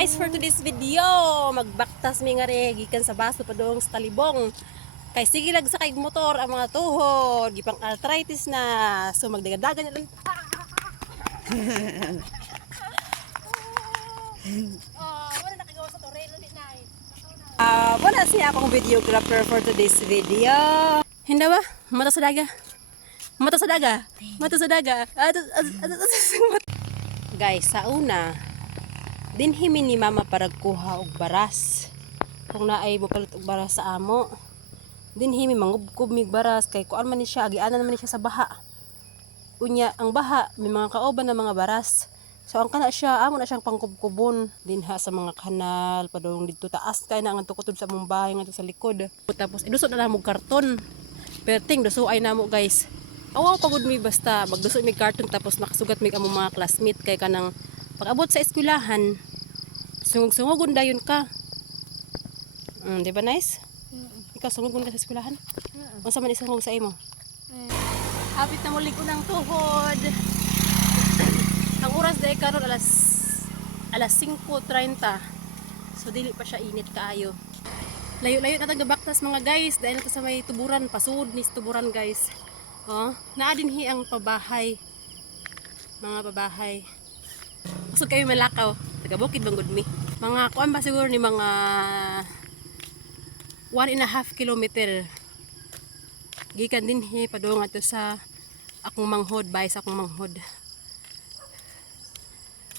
Guys, for today's video, magbaktas mi nga re gikan sa baso padung sa talibong. Kay sige lag sa kay motor ang mga tuhod, gipang arthritis na. So magdagadagan na lang. Wala na kagawa sa torelo ni Nay. Wala siya akong videographer for today's video. Hindi ba? Mata sa daga. Mata sa daga. Mata sa daga. Guys, sa una, dinhimi ni mama para kuha og baras. Kung naay bupalit og baras sa amo, dinhimi mangubkob mig baras kay kuan man ni siya, agianan man ni siya sa baha. Unya ang baha may mga kaoban na mga baras. So ang kana siya amo na siyang pangkubkubon dinha sa mga kanal padung didto taas kay na ang tukod sa among bahay ngadto sa likod. Tapos idusot na namo karton. Perting dusuay namo guys. Awa pagud mi basta magdusot mi karton tapos nakasugat mi among mga classmate kay kanang pag-abot sa eskwelahan sungog-sungogon dayon ka. Di ba nice? Ikaw sungogon ka sa eskwelahan? Unsa man isungog sa imo? Hapit na muli ko ng tuhod. Ang oras day karon alas 5:30. So dili pa siya init kaayo. Layo-layo na taga-baktas mga guys dahil na sa may tuburan, pasud ni tuburan guys. Oh, naa dinhi ang pabahay. Mga pabahay. Kusog kayo malakaw. Taga-bukid bang gud mi. Mga kuan ba siguro ni mga 1.5 kilometer. Gikan dinhi padung ato sa akong manghod, bay sa akong manghod.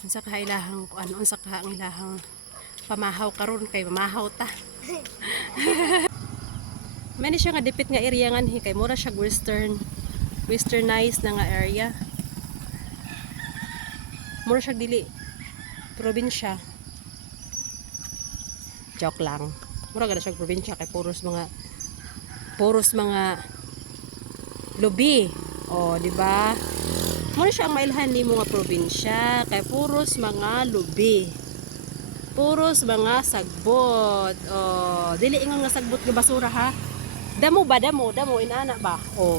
Unsa ka ilahang kuan, unsa ka ang ilahang pamahaw karon kay pamahaw ta. Mani siya nga dipit nga area nga kay mura siya westernized na nga area. Mura siya dili probinsya. Joke lang. Mura gana siya probinsya kay puros mga lubi. Oh, di ba? Mura siya ang mailhan ni mga probinsya kay puros mga lubi. Puros mga sagbot. Oh, dili ingon nga sagbot nga basura ha. Damo ba damo inana ba? Oh.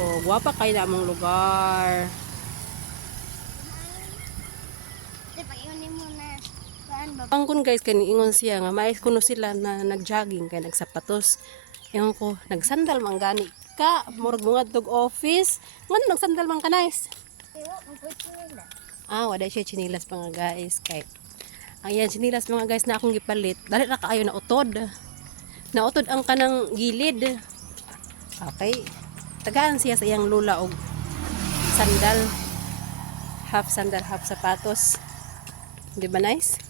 Oh, guwapa kay na among lugar. Pangkon guys kani ingon siya nga mais kuno sila na nagjogging kay nagsapatos. Ingon ko nagsandal man gani ka murag bungad tog office. Ngano nagsandal man ka nice? Wala siya chinilas pa nga guys kay ayan chinilas mga guys na akong gipalit. Dali na kaayo na utod. Nautod ang kanang gilid. Okay. Tagaan siya sa iyang lula og sandal. Half sandal, half sapatos. Di ba nice?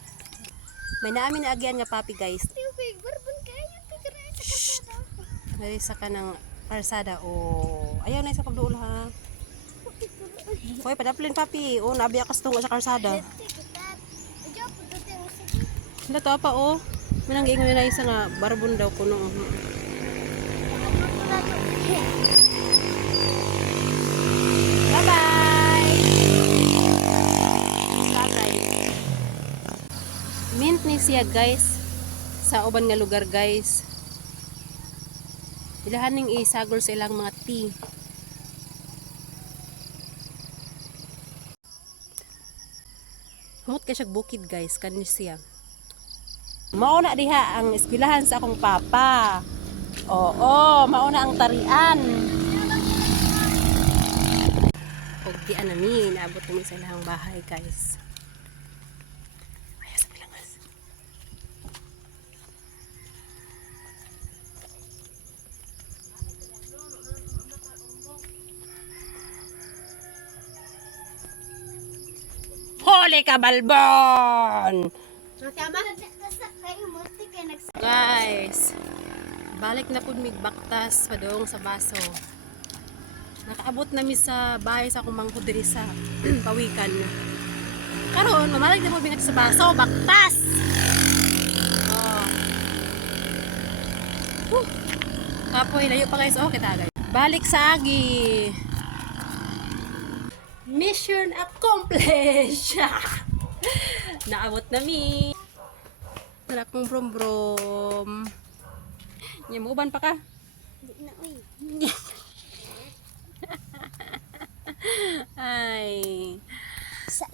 May naamin na agyan nga papi guys. Dari sa kanang karsada o ayaw na sa pagduol ha. Hoy padaplin papi. O nabiya kas tungo sa karsada. Sila to pa o. Manang giingon na isa nga barbon daw kuno. Bye-bye. Bye-bye. Mint ni siya guys sa uban nga lugar guys. Ilahan ning isagol sa ilang mga tea. Humot kay siya bukid guys kanis siya. Mauna diha ang eskwelahan sa akong papa. Oo, mauna ang tarian. Og di anami naabot kami sa ilang bahay guys. Ay sa pilangas. Huli ka balbon! Guys, balik na pud mig baktas padung sa baso. Nakaabot na mi sa bahay sa akong manghod diri sa Pawikan. Karon, mamalik na pud mi sa baso, baktas. Oh. Kapoy layo pa guys, okay ta guys. Balik sa agi. Mission accomplished. Naabot na mi. Wala kong brom-brom. Nyamuban pa ka? Hindi na, uy. Ay. Sa